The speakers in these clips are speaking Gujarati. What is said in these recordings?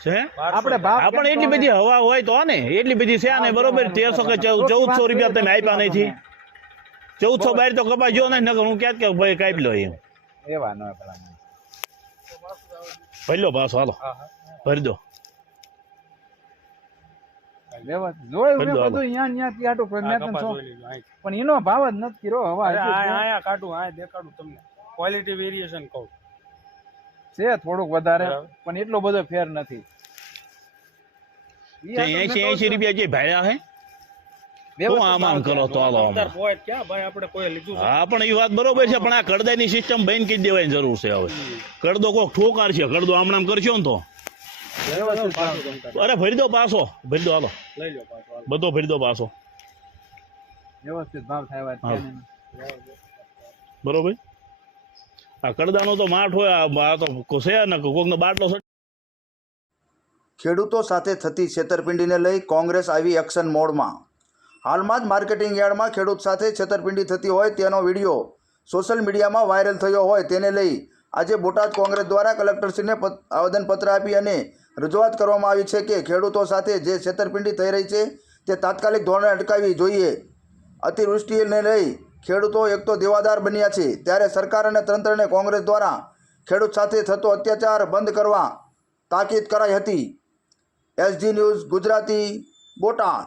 છે? આપણે પણ એટલી બધી હવા હોય તો ને એટલી બધી છે ને બરોબર તેરસો કે ચૌદસો રૂપિયા તમે આપ્યા નથી. ચૌદસો બાર તો કપાસ જો ને નકર હું ક્યાં ભાઈ કાપી લો એમ. ભરી લો પાછો હાલો. ભરી દો. પણ એનો ભાવ જ નથી કર્યો હવા અરે એટલી આ- છે. આયા કાઢું આ દેખાડું તમને. ક્વોલિટી વેરિએશન કહું. છે થોડુંક વધારે પણ એટલો બધો ફેર નથી. ઈ આ તો મેં એસી એસી રૂપિયા જે ભાડ્યા હે? વ્યવસ્થિત હું આમ આમ ભાવ છે. કરો તો હાલો અંદર આમાં. પોઈન્ટ ક્યાં ભાઈ આપણે કોઈ લીધું છે? હા પણ એ વાત બરોબર છે પણ આ કડદાની સિસ્ટમ બંધ કરી દેવાની જરૂર છે હવે. કડદો કોક ઠોકાર છે કડદો આમણામ કરશો ને તો. અરે ભરી દો પાછો ભરી દો હાલો. લઈ લો પાછો હાલો. બધો ભરી દો પાછો. બરોબર? આ કડદાનો તો માઠ હોય, આ તો છે ને કોકનો બાટલો ખેડૂતો સાથે થતી છેતરપિંડીને લઈ કોંગ્રેસ આવી એક્શન મોડમાં. હાલમાં જ માર્કેટિંગ યાર્ડમાં ખેડૂત સાથે છેતરપિંડી થતી હોય તેનો વીડિયો સોશિયલ મીડિયામાં વાયરલ થયો હોય તેને લઈ આજે બોટાદ કોંગ્રેસ દ્વારા કલેક્ટરશ્રીને પત- આવેદનપત્ર આપી અને રજૂઆત કરવામાં આવી છે કે ખેડૂતો સાથે જે છેતરપિંડી થઈ રહી છે તે તાત્કાલિક ધોરણે અટકાવવી જોઈએ. અતિવૃષ્ટિને લઈ ખેડૂતો એક તો દેવાદાર બન્યા છે, ત્યારે સરકાર અને તંત્રને કોંગ્રેસ દ્વારા ખેડૂત સાથે થતો અત્યાચાર બંધ કરવા તાકીદ કરાઈ હતી. SG news Gujarati Botad.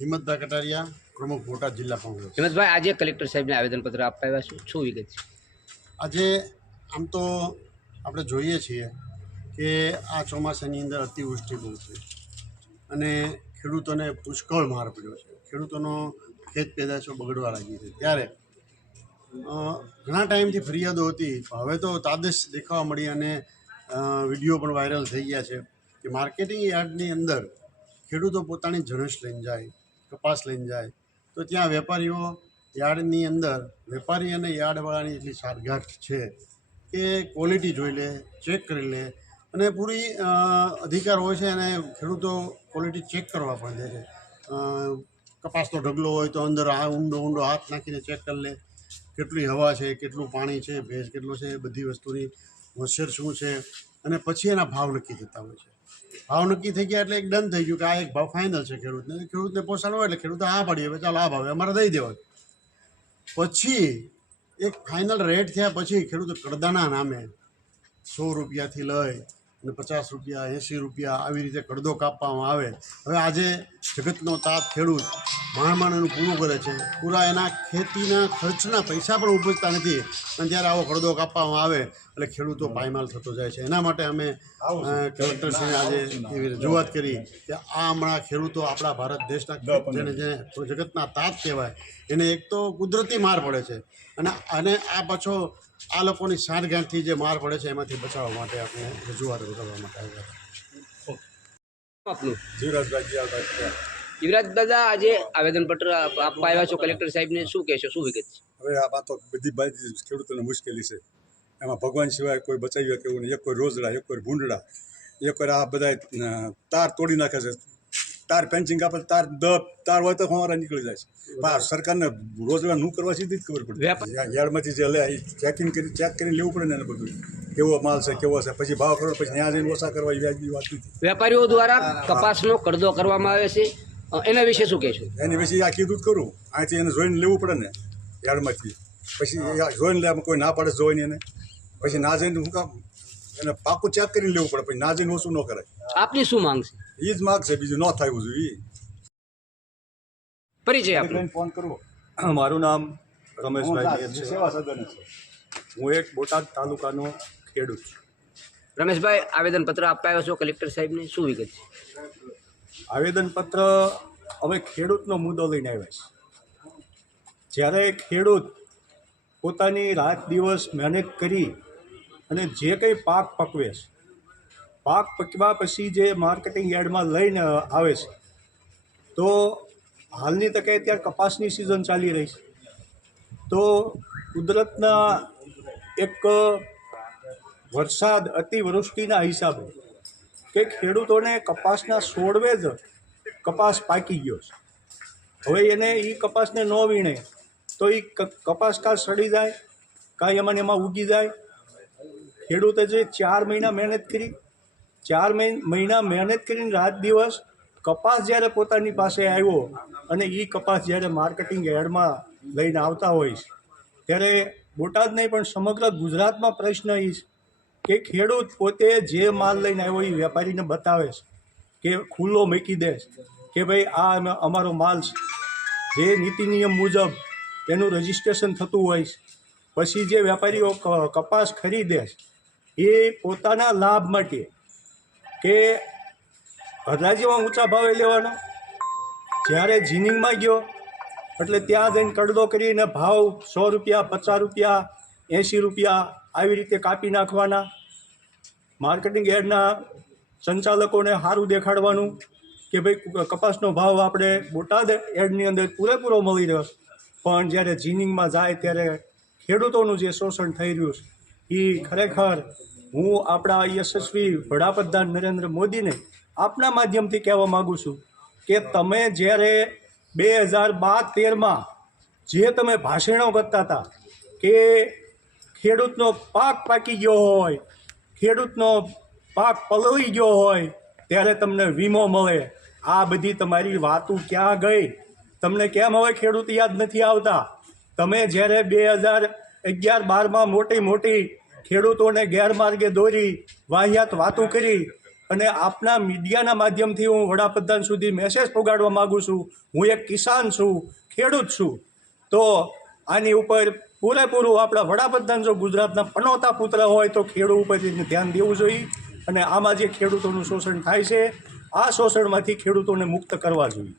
Himmatbhai Kataria પ્રમુખ બોટાદ જિલ્લા કોંગ્રેસ. હિંમતભાઈ આજે કલેક્ટર સાહેબને આવેદનપત્ર આપવા આવ્યા છું? શું વિગત છે? આજે આમ તો આપણે જોઈએ છીએ કે આ ચોમાસાની અંદર અતિવૃષ્ટિ બહુ છે. અને ખેડૂતોને પુષ્કળ માર પડ્યો છે. ખેડૂતોનો ખેત પેદાશો બગડવા લાગી છે. ત્યારે ઘણા ટાઈમથી ફરિયાદો હતી. હવે તો તાદશ દેખાવા મળી અને વીડિયો પણ વાયરલ થઈ ગયા છે કે માર્કેટિંગ યાર્ડની અંદર ખેડૂતો પોતાની જણસ લઈને જાય. કપાસ લઈને જાય. તો ત્યાં વેપારીઓ યાર્ડની અંદર, વેપારી અને યાર્ડવાળાની એટલી સાઠગાંઠ છે કે ક્વોલિટી જોઈ લે ચેક કરી લે અને પૂરી અધિકાર હોય છે અને ખેડૂતો ક્વોલિટી ચેક કરવા પણ દે છે. કપાસનો ઢગલો હોય તો અંદર આ ઊંડો ઊંડો હાથ નાખીને ચેક કરી લે. કેટલી હવા છે, કેટલું પાણી છે, ભેજ કેટલો છે, બધી વસ્તુની મોઇશ્ચર શું છે અને પછી એના ભાવ નક્કી થતા હોય છે. ભાવ નક્કી થઈ ગયા એટલે એક ડન થઈ ગયું કે આ એક ભાવ ફાઇનલ છે ખેડૂતને. ખેડૂતને હોય એટલે ખેડૂતો આ પાડીએ હવે ચાલો આ ભાવે અમારે દઈ દેવાય પછી એક ફાઇનલ રેટ થયા પછી ખેડૂતો કડદાના નામે સો રૂપિયાથી લઈ અને પચાસ રૂપિયા, એંસી રૂપિયા આવી રીતે કડદો કાપવામાં આવે. હવે આજે જગતનો તાત ખેડૂત માંડ એનું પૂરું કરે છે. પૂરા એના ખેતીના ખર્ચના પૈસા પણ ઉપજતા નથી. અને જ્યારે આવો હળદો કાપવામાં આવે એટલે ખેડૂતો પાયમાલ થતો જાય છે. એના માટે અમે કલેક્ટરશ્રીને આજે એવી રજૂઆત કરી કે આ હમણાં ખેડૂતો આપણા ભારત દેશના જેને જેને જગતના તાત કહેવાય એને એક તો કુદરતી માર પડે છે. અને અને આ પાછો આ લોકોની સાંઠગાંઠથી જે માર પડે છે એમાંથી બચાવવા માટે આપણે રજૂઆત કરવા માટે આવ્યા હતા. આપનું? જીવરાજભાઈ યુવરાજ દાદા આજે આવેદનપત્ર આપ- આપવા આવ્યા છો કલેક્ટર સાહેબને. શું કહેશો? શું વિગત છે? હવે આ વાતો બધી બાજુ ખેડૂતોને મુશ્કેલી છે. એમાં ભગવાન સિવાય કોઈ બચાવ્યું શકે એવું નહીં. એક કોઈ રોજડા એક કોઈ ભૂંડડા એક કોઈ આ બધા તાર તોડી નાખે છે. તાર પેન્ચિંગ આપે તાર દ તાર હોય તો અમારા નીકળી જાય છે. પણ સરકારને રોજડા નું કરવા સીધી જ ખબર પડે યાર્ડમાંથી જે લે એ ચેકિંગ કરી ચેક કરીને લેવું પડે ને એને બધું. કેવો માલ છે કેવો છે. પછી ભાવ કરો પછી ત્યાં જઈને ઓછા કરવા વ્યાજબી વાત નથી. વેપારીઓ દ્વારા કપાસનો કરદો કરવામાં આવે છે. એના વિશે શું કહેશો? એની વિશે આ કીધું જ કરું. અહીંથી એને જોઈને લેવું પડે ને યાર્ડમાંથી. પછી જોઈને લે કોઈ ના પાડે જોઈને એને. પછી ના જઈને શું કામ? એને પાકું ચેક કરીને લેવું પડે પછી ના જઈને ઓછું ન કરે આપની શું માંગ છે? એ જ માગ છે બીજું ન થાય જોઈએ. એ પરિચય આપણે ફોન કરવો મારું નામ રમેશભાઈ છે. સેવા સદન છે. હું એક બોટાદ તાલુકાનો ખેડૂત છું. રમેશભાઈ આવેદનપત્ર આપવા આવ્યા છો કલેક્ટર સાહેબને? શું વિગત છે? આવેદનપત્ર અમે ખેડૂતનો મુદ્દો લઈને આવ્યા છે. જ્યારે ખેડૂત પોતાની રાત દિવસ મહેનત કરી અને જે કંઈ પાક પકવે છે, પાક પકવા પછી જે માર્કેટિંગ યાર્ડમાં લઈને આવે છે, તો હાલની તકે અત્યારે કપાસની સિઝન ચાલી રહી છે. તો કુદરતના એક વરસાદ અતિવૃષ્ટિના હિસાબે કે ખેડૂતોને કપાસના સોળવે જ કપાસ પાકી ગયો છે. હવે એને એ કપાસને ન વીણે તો એ કપાસ કાં સડી જાય કાં એમાં એમાં ઉગી જાય. ખેડૂતે જે ચાર મહિના મહેનત કરી, ચાર મહિના મહેનત કરીને રાત દિવસ કપાસ જ્યારે પોતાની પાસે આવ્યો અને એ કપાસ જ્યારે માર્કેટિંગ એડમાં લઈને આવતા હોય છે, ત્યારે બોટાદ નહીં પણ સમગ્ર ગુજરાતમાં પ્રશ્ન એ છે. કે ખેડૂત પોતે જે માલ લઈને આવ્યો એ વેપારીને બતાવે છે, કે ખુલ્લો મૂકી દે કે ભાઈ આ અમારો માલ છે. જે નીતિ નિયમ મુજબ એનું રજિસ્ટ્રેશન થતું હોય છે, પછી જે વેપારીઓ કપાસ ખરીદે છે, એ પોતાના લાભ માટે કે હરાજીમાં ઊંચા ભાવે લેવાનો. જ્યારે જીનિંગમાં ગયો, એટલે ત્યાં જઈને કડદો કરીને ભાવ સો રૂપિયા, પચાસ રૂપિયા એંસી રૂપિયા આવી રીતે કાપી નાખવાના માર્કેટિંગ યાર્ડના સંચાલકોને સારું દેખાડવાનું કે ભાઈ કપાસનો ભાવ આપણે બોટાદ એડની અંદર પૂરેપૂરો મળી રહ્યો. પણ જ્યારે જીનિંગમાં જાય ત્યારે ખેડૂતોનું જે શોષણ થઈ રહ્યું છે એ ખરેખર હું આપણા યશસ્વી વડાપ્રધાન નરેન્દ્ર મોદીને આપના માધ્યમથી કહેવા માગું છું કે તમે જ્યારે બે હજાર બાર તેરમાં જે તમે ભાષણો કરતા હતા કે ખેડૂતનો પાક પાકી ગયો હોય, ખેડૂતનો પાક પલળી ગયો હોય, ત્યારે તમને વીમો મળે. આ બધી તમારી વાતો ક્યાં ગઈ? તમને કેમ હવે ખેડૂત યાદ નથી આવતા? તમે જ્યારે બે હજાર અગિયાર બારમાં મોટી મોટી ખેડૂતોને ગેરમાર્ગે દોરી, વાહિયાત વાતો કરી, અને આપના મીડિયાના માધ્યમથી હું વડાપ્રધાન સુધી મેસેજ પહોંચાડવા માગું છું, હું એક કિસાન છું, ખેડૂત છું, તો આની ઉપર પૂરેપૂરું આપણા વડાપ્રધાન જો ગુજરાતના પનોતા પુત્ર હોય તો ખેડૂત ઉપર ધ્યાન દેવું જોઈએ. અને આમાં જે ખેડૂતોનું શોષણ થાય છે, આ શોષણમાંથી ખેડૂતોને મુક્ત કરવા જોઈએ.